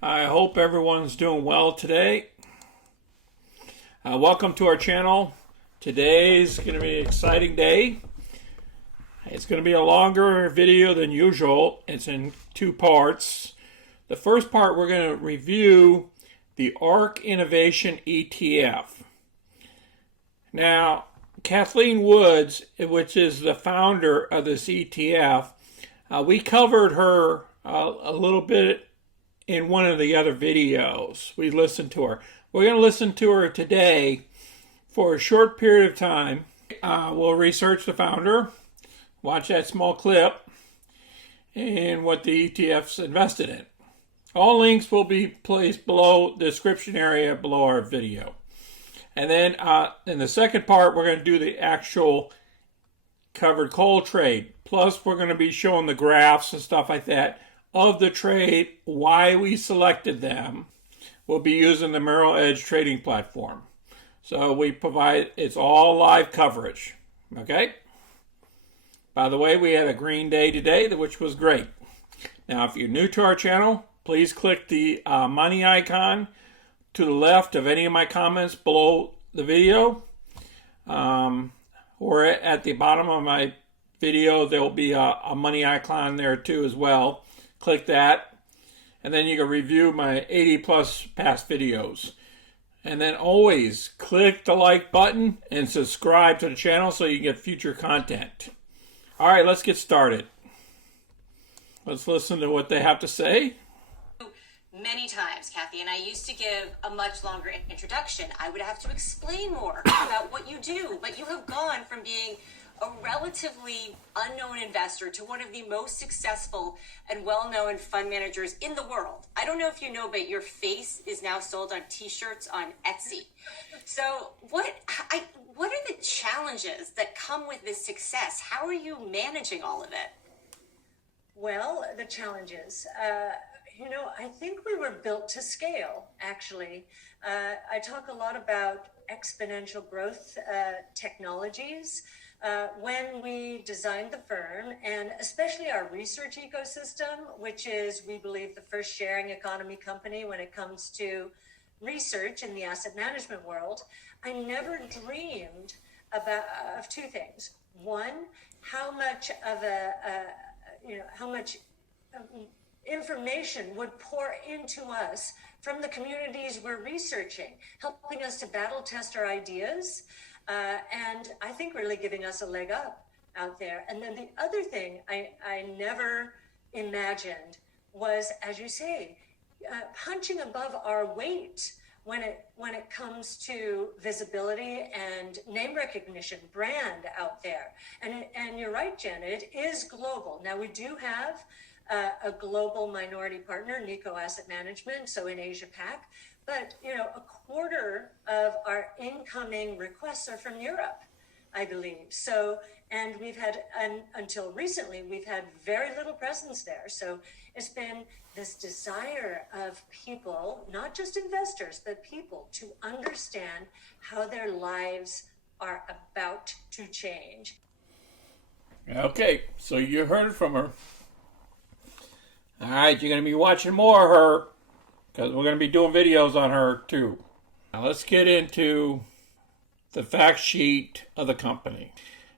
I hope everyone's doing well today. Welcome to our channel. Today's going to be an exciting day. It's going to be a longer video than usual. It's in two parts. The first part, we're going to review the Arc Innovation Etf. Now, Cathie Wood, which is the founder of this ETF, we covered her a little bit in one of the other videos. We listened to her. We're going to listen to her today for a short period of time. We'll research the founder, watch that small clip, and what the ETF's invested in. All links will be placed below the description area below our video. And then in the second part, we're going to do the actual covered call trade. Plus, we're going to be showing the graphs and stuff like that of the trade, why we selected them. We'll be using the Merrill Edge trading platform. So we provide, it's all live coverage. Okay? By the way, we had a green day today, which was great. Now, if you're new to our channel, please click the money icon to the left of any of my comments below the video. Or at the bottom of my video, there'll be a money icon there too as well. Click that, and then you can review my 80 plus past videos. And then always click the like button and subscribe to the channel so you can get future content. All right, let's get started. Let's listen to what they have to say. Many times, Cathie, and I used to give a much longer introduction. I would have to explain more about what you do, but you have gone from being a relatively unknown investor to one of the most successful and well-known fund managers in the world. I don't know if you know, but your face is now sold on t-shirts on Etsy. So what are the challenges that come with this success? How are you managing all of it? Well, the challenges, I think we were built to scale, actually. I talk a lot about exponential growth technologies. When we designed the firm, and especially our research ecosystem, which is, we believe, the first sharing economy company when it comes to research in the asset management world, I never dreamed of two things. One, how much information would pour into us from the communities we're researching, helping us to battle test our ideas, and I think really giving us a leg up out there. And then the other thing I never imagined was, as you say, punching above our weight when it comes to visibility and name recognition, brand out there. And you're right, Janet, it is global. Now we do have a global minority partner, Nikko Asset Management, so in Asia Pac. But, a quarter of our incoming requests are from Europe, I believe. So, and we've had, until recently, we've had very little presence there. So it's been this desire of people, not just investors, but people, to understand how their lives are about to change. Okay, so you heard from her. All right, you're going to be watching more of her, because we're going to be doing videos on her too. Now let's get into the fact sheet of the company.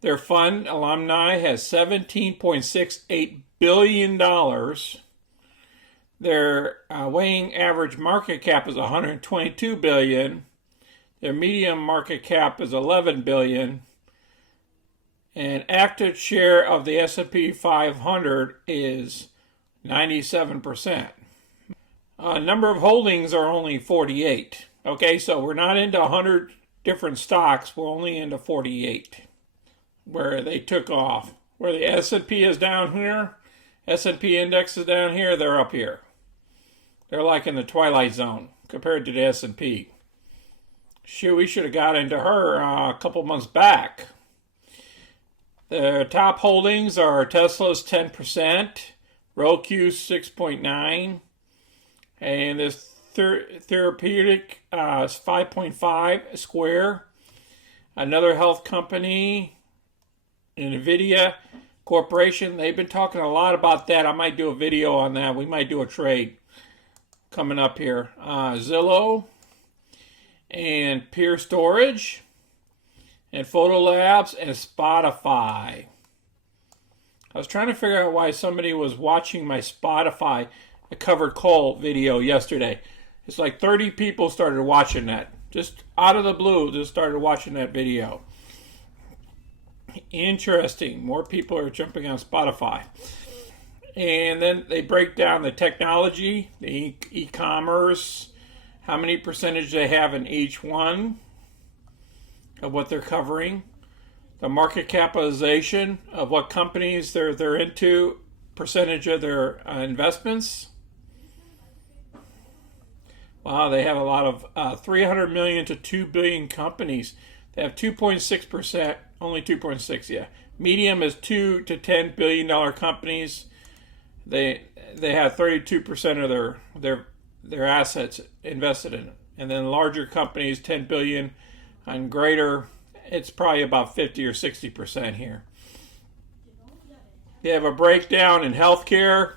Their fund alumni has $17.68 billion. Their weighing average market cap is $122 billion. Their medium market cap is $11 billion. And active share of the S&P 500 is 97%. Number of holdings are only 48. Okay, so we're not into 100 different stocks. We're only into 48, where they took off. Where the S&P is down here, S&P index is down here, they're up here. They're like in the twilight zone compared to the S&P. Shoot, we should have got into her a couple months back. The top holdings are Tesla's 10%, ROKU 6.9%, and this therapeutic is 5.5 Square. Another health company, NVIDIA Corporation. They've been talking a lot about that. I might do a video on that. We might do a trade. coming up here. Zillow and Peer Storage and Photo Labs and Spotify. I was trying to figure out why somebody was watching my Spotify covered call video yesterday. It's like 30 people started watching that. Just out of the blue, just started watching that video. Interesting. More people are jumping on Spotify. And then they break down the technology, the e-commerce, how many percentage they have in each one of what they're covering, the market capitalization of what companies they're into, percentage of their investments. Wow, they have a lot of 300 million to 2 billion companies. They have 2.6%, only 2.6, yeah. Medium is 2 to 10 billion dollar companies. They have 32% of their assets invested in it. And then larger companies, 10 billion and greater, it's probably about 50 or 60% here. They have a breakdown in healthcare.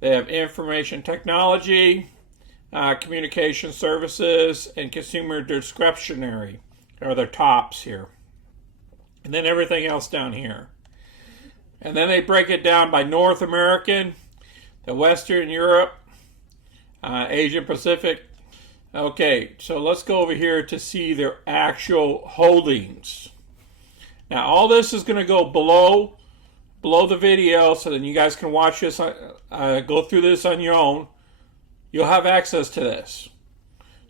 They have information technology, communication services, and consumer discretionary are their tops here. And then everything else down here. And then they break it down by North American, the Western Europe, Asia Pacific. Okay, so let's go over here to see their actual holdings. Now, all this is going to go below the video, so then you guys can watch this, go through this on your own. You'll have access to this.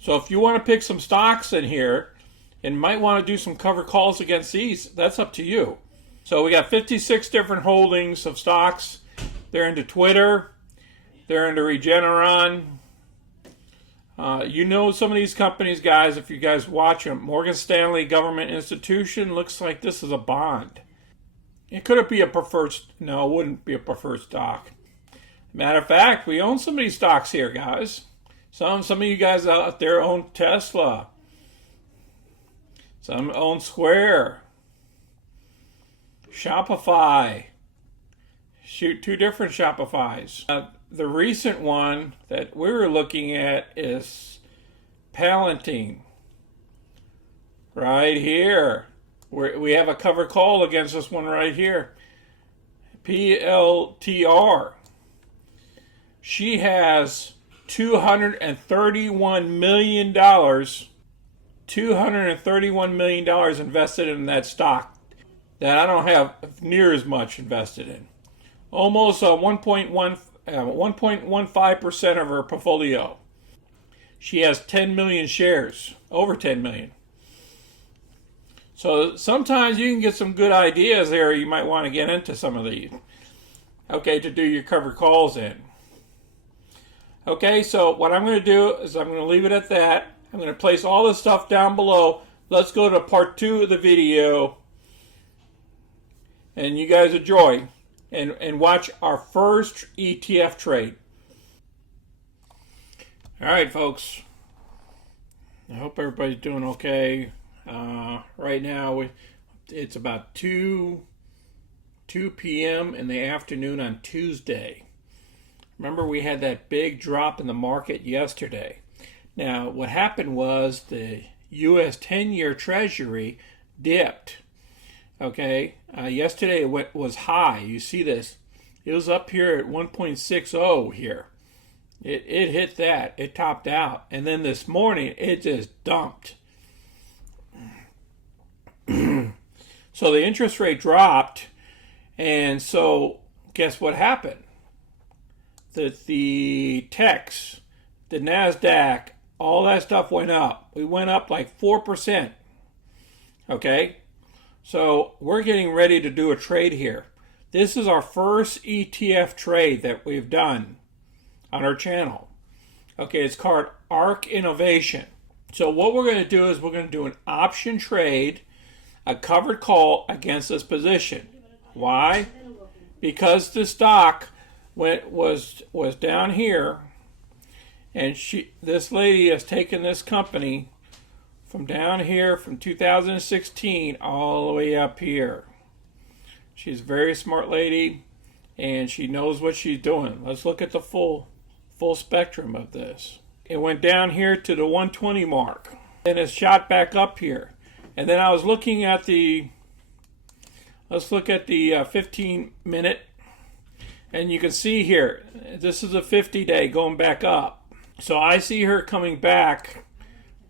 So if you want to pick some stocks in here and might want to do some cover calls against these, that's up to you. So we got 56 different holdings of stocks. They're into Twitter. They're into Regeneron. You know some of these companies, guys, if you guys watch them. Morgan Stanley Government Institution looks like this is a bond. It could be a preferred, no, it wouldn't be a preferred stock. Matter of fact, we own some of these stocks here, guys. Some of you guys out there own Tesla. Some own Square. Shopify. Shoot, 2 different Shopifys. The recent one that we were looking at is Palantir. Right here. We have a cover call against this one right here. PLTR. She has $231 million. $231 million invested in that stock that I don't have near as much invested in. Almost 1.15% of her portfolio. She has 10 million shares, over 10 million. So sometimes you can get some good ideas there. You might want to get into some of these. Okay, to do your cover calls in. Okay, so what I'm going to do is I'm going to leave it at that. I'm going to place all this stuff down below. Let's go to part 2 of the video. And you guys enjoy. And watch our first ETF trade. All right, folks. I hope everybody's doing okay. Right now, it's about 2 p.m. in the afternoon on Tuesday. Remember, we had that big drop in the market yesterday. Now, what happened was the U.S. 10-year Treasury dipped. Okay, yesterday it was high. You see this. It was up here at 1.60 here. It hit that. It topped out. And then this morning, it just dumped. So the interest rate dropped. And so guess what happened? The techs, the NASDAQ, all that stuff went up. We went up like 4%. Okay? So we're getting ready to do a trade here. This is our first ETF trade that we've done on our channel. Okay, it's called Arc Innovation. So what we're going to do is we're going to do an option trade, a covered call against this position. Why? Because the stock was down here, and this lady has taken this company from down here from 2016 all the way up here. She's a very smart lady, and she knows what she's doing. Let's look at the full full spectrum of this. It went down here to the 120 mark, and it's shot back up here. And then I was looking at let's look at the 15-minute, and you can see here, this is a 50-day going back up. So I see her coming back.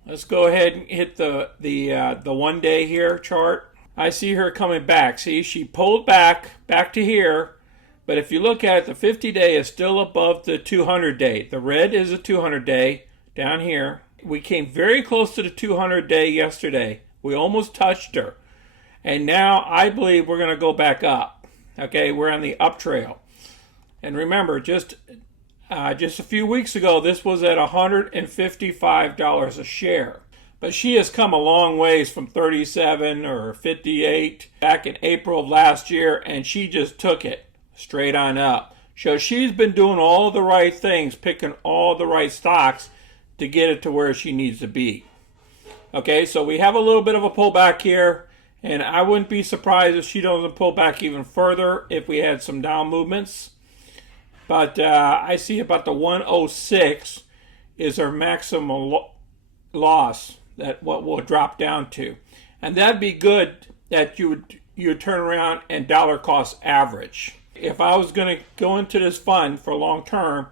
Let's go ahead and hit the 1 day here chart. I see her coming back. See, she pulled back to here. But if you look at it, the 50-day is still above the 200-day. The red is a 200-day down here. We came very close to the 200-day yesterday. We almost touched her. And now I believe we're going to go back up. Okay, we're on the up trail. And remember, just a few weeks ago, this was at $155 a share. But she has come a long ways from 37 or 58 back in April of last year, and she just took it straight on up. So she's been doing all the right things, picking all the right stocks to get it to where she needs to be. Okay, so we have a little bit of a pullback here, and I wouldn't be surprised if she doesn't pull back even further if we had some down movements. But I see about the 106 is our maximum loss, that what will drop down to. And that'd be good that you would turn around and dollar cost average. If I was going to go into this fund for long term,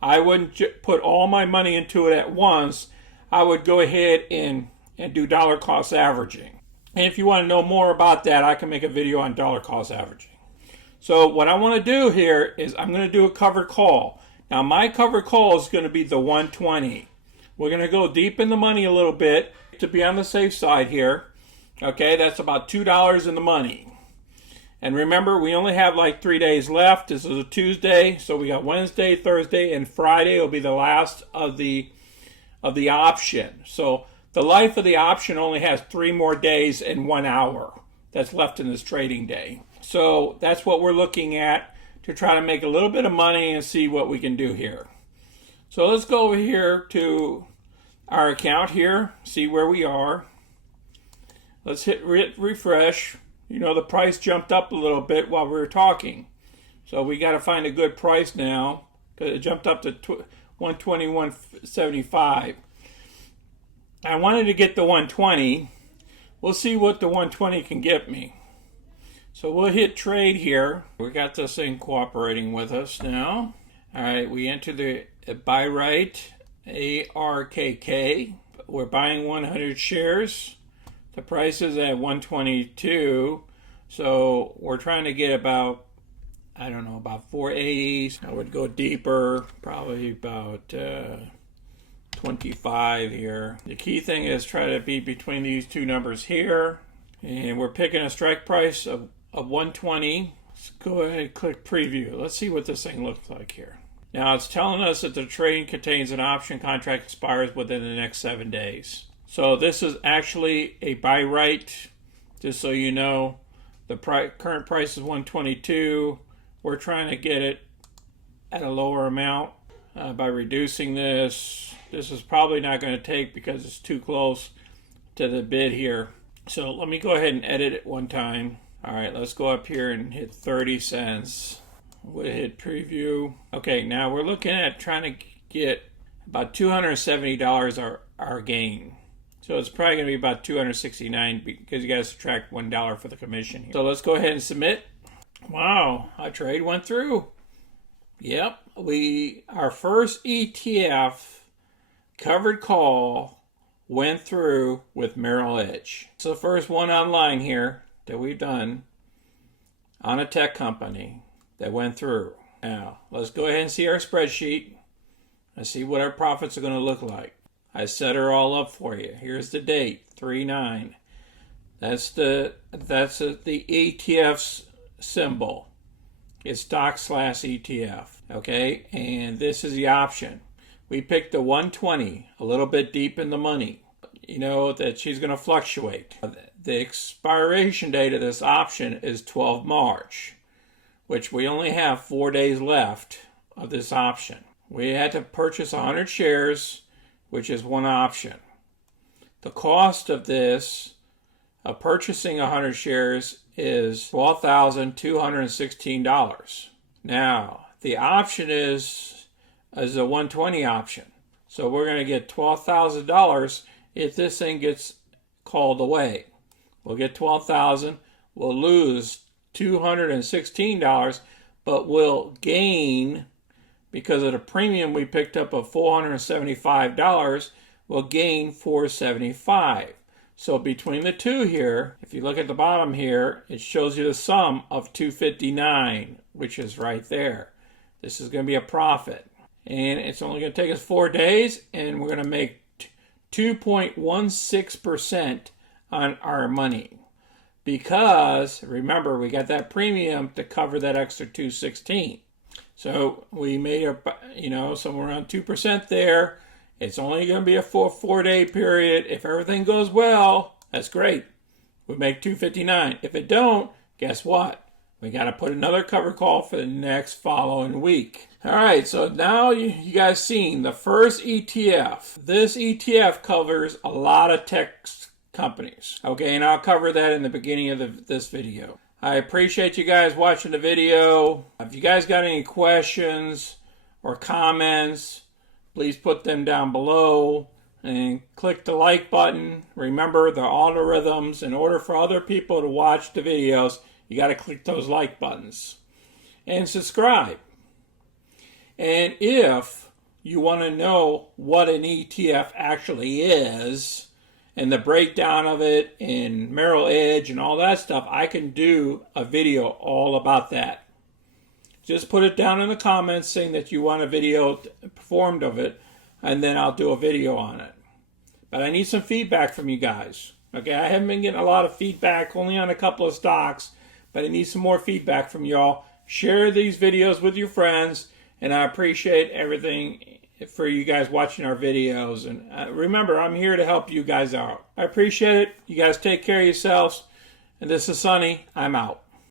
I wouldn't put all my money into it at once. I would go ahead and do dollar cost averaging. And if you want to know more about that, I can make a video on dollar cost averaging. So what I want to do here is I'm going to do a covered call. Now my covered call is going to be the 120. We're going to go deep in the money a little bit to be on the safe side here. Okay, that's about $2 in the money. And remember, we only have like 3 days left. This is a Tuesday, so we got Wednesday, Thursday, and Friday will be the last of the option. So the life of the option only has 3 more days and 1 hour that's left in this trading day. So that's what we're looking at to try to make a little bit of money and see what we can do here. So let's go over here to our account here, see where we are. Let's hit refresh. You know, the price jumped up a little bit while we were talking. So we got to find a good price now, because it jumped up to 121.75. I wanted to get the 120. We'll see what the 120 can get me. So we'll hit trade here. We got this thing cooperating with us now. All right, we enter the buy right, ARKK. We're buying 100 shares. The price is at 122, so we're trying to get about, I don't know, about 480s. I would go deeper, probably about 25 here. The key thing is try to be between these two numbers here, and we're picking a strike price of 120. Let's go ahead and click preview. Let's see what this thing looks like here. Now it's telling us that the trade contains an option contract expires within the next 7 days. So this is actually a buy right, just so you know. The current price is 122. We're trying to get it at a lower amount by reducing this. This is probably not going to take because it's too close to the bid here. So let me go ahead and edit it one time. All right, let's go up here and hit 30 cents. We'll hit preview. Okay, now we're looking at trying to get about $270 our gain. So it's probably going to be about $269 because you got to subtract $1 for the commission here. So let's go ahead and submit. Wow, our trade went through. Yep, our first ETF covered call went through with Merrill Edge. It's the first one online here that we've done on a tech company that went through. Now, let's go ahead and see our spreadsheet and see what our profits are going to look like. I set her all up for you. Here's the date, 3/9. That's the ETF's symbol. It's stock/ETF. Okay, and this is the option. We picked the 120, a little bit deep in the money. You know that she's going to fluctuate. The expiration date of this option is 12 March, which we only have 4 days left of this option. We had to purchase 100 shares, which is one option. The cost of this, of purchasing 100 shares, is $12,216. Now, the option is is a 120 option. So we're going to get $12,000 if this thing gets called away. We'll get $12,000. We'll lose $216, but we'll gain, because of the premium we picked up of $475, we'll gain $475. So between the two here, if you look at the bottom here, it shows you the sum of $259, which is right there. This is going to be a profit. And it's only going to take us 4 days, and we're going to make 2.16% on our money. Because, remember, we got that premium to cover that extra $216. So we made, somewhere around 2% there. It's only going to be a four-day period. If everything goes well, that's great. We make $259. If it don't, guess what? We got to put another cover call for the next following week. All right, so now you guys seen the first ETF. This ETF covers a lot of tech companies. Okay, and I'll cover that in the beginning of this video. I appreciate you guys watching the video. If you guys got any questions or comments, please put them down below and click the like button. Remember the algorithms. In order for other people to watch the videos, you got to click those like buttons and subscribe. And if you want to know what an ETF actually is and the breakdown of it and Merrill Edge and all that stuff, I can do a video all about that. Just put it down in the comments saying that you want a video performed of it, and then I'll do a video on it. But I need some feedback from you guys. Okay, I haven't been getting a lot of feedback, only on a couple of stocks, but I need some more feedback from y'all. Share these videos with your friends, and I appreciate everything for you guys watching our videos. And remember, I'm here to help you guys out. I appreciate it. You guys take care of yourselves. And this is Sonny. I'm out.